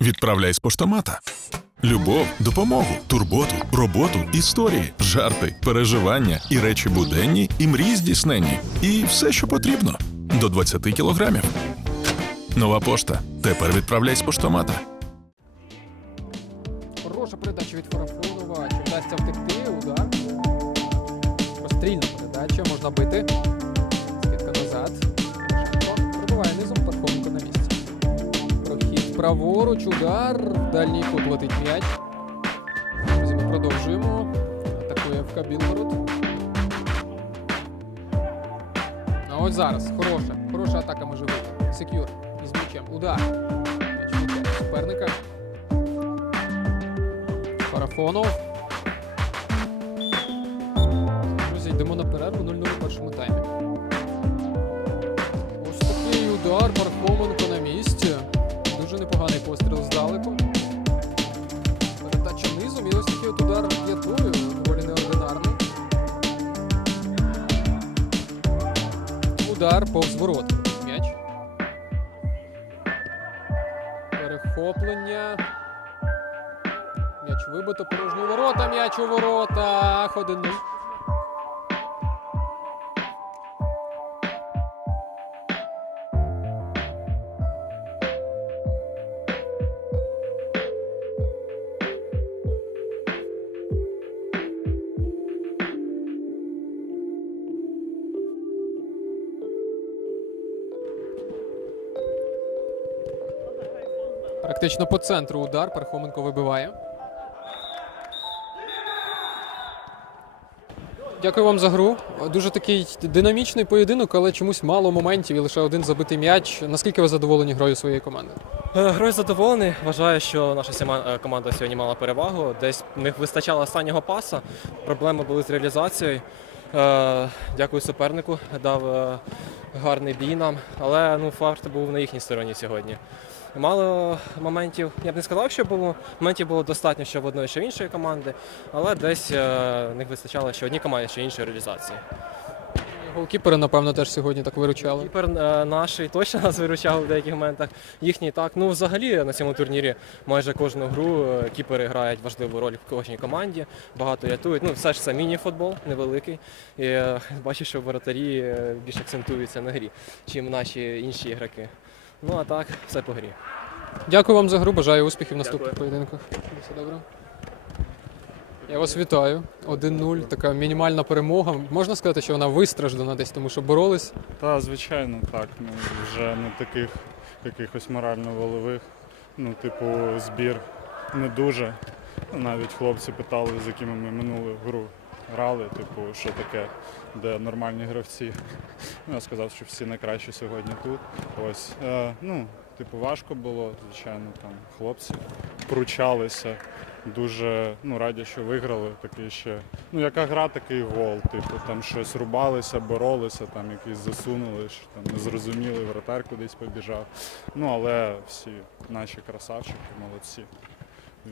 Відправляй з поштомата. Любов, допомогу, турботу, роботу, історії, жарти, переживання і речі буденні, і мрії здійсненні. І все, що потрібно. До 20 кілограмів. Нова пошта. Тепер відправляй з поштомата. Хороша передача від Фарафонова. Чи вдасться втекти? Удар. Розстрільна передача, можна бити. Скидка назад. Пробиває низом, Пархоменко на місці. Праворуч, удар. В Дальній кут летить м'яч. Друзі, ми продовжуємо. Атакує ФК Білгород. А ось зараз. Хороша. Хороша атака може бути. Секюр. Із м'ячем. Удар. М'яч суперника. Парафонов. Друзі, йдемо на перерву 0-0 у першому таймі. Ось такий удар. Пархоменко Удар повз ворота. М'яч. Перехоплення. М'яч вибито, порожні ворота, м'яч у воротах. 1-0. Практично по центру удар. Пархоменко вибиває. Дякую вам за гру. Дуже такий динамічний поєдинок, але чомусь мало моментів і лише один забитий м'яч. Наскільки ви задоволені грою своєї команди? Е, Грою задоволений. Вважаю, що наша е, команда сьогодні мала перевагу. Десь в них вистачало останнього паса. Проблеми були з реалізацією. Е, Дякую супернику, дав е, гарний бій нам. Але ну, фарт був на їхній стороні сьогодні. Мало моментів, я б не сказав, що було. Моментів було достатньо, що в одної, в іншої команди, але десь е, них вистачало ще одній команді, ще іншої реалізації. Голкіпери, напевно, теж сьогодні так виручали. Кіпер е, наш точно нас виручав в деяких моментах. Їхній так. Ну, взагалі на цьому турнірі майже кожну гру е, кіпери грають важливу роль в кожній команді. Багато рятують. Ну, все ж це міні-футбол невеликий. І е, бачу, що воротарі більш акцентуються на грі, чим наші інші ігроки. Ну а так, все по грі. Дякую вам за гру, бажаю успіхів в наступних Дякую. поєдинках. Все добре. Я вас вітаю. 1-0, така мінімальна перемога. Можна сказати, що вона вистраждана десь, тому що боролись. Та, звичайно, так. Ну, вже не таких якихось морально-волевих. Ну, типу, збір не дуже. Навіть хлопці питали, з якими ми минулу гру грали, типу, що таке, де нормальні гравці. Ну, я сказав, що всі найкращі сьогодні тут. Ось. Е, ну, типу, важко було, звичайно, там хлопці пручалися. Дуже ну, раді, що виграли. Такий ще. Ну, яка гра, такий гол. Типу, там щось рубалися, боролися, там якісь засунули, що там не зрозуміли, вратар кудись побіжав. Ну, але всі наші красавчики, молодці.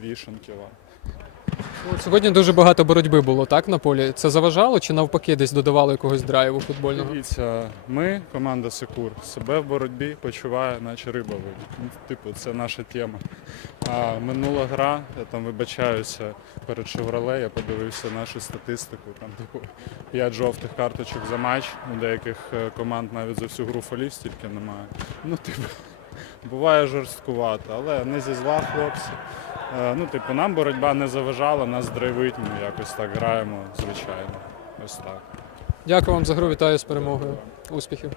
Вішенківа. От сьогодні дуже багато боротьби було, так, на полі. Це заважало чи навпаки десь додавало якогось драйву футбольного? Дивіться, ми, команда Секур, себе в боротьбі почуває, наче риба. Ну, Типу, це наша тема. А минула гра, я там вибачаюся перед Шевроле, я подивився нашу статистику. Там типу 5 жовтих карточок за матч. У деяких е, команд навіть за всю гру фолів стільки немає. Ну, типу, буває жорсткувато, але не зі зла хлопці. Е, Ну, типу, нам боротьба не заважала, нас драйвить, ми якось так граємо, звичайно. Ось так. Дякую вам за гру, вітаю з перемогою. Успіхів.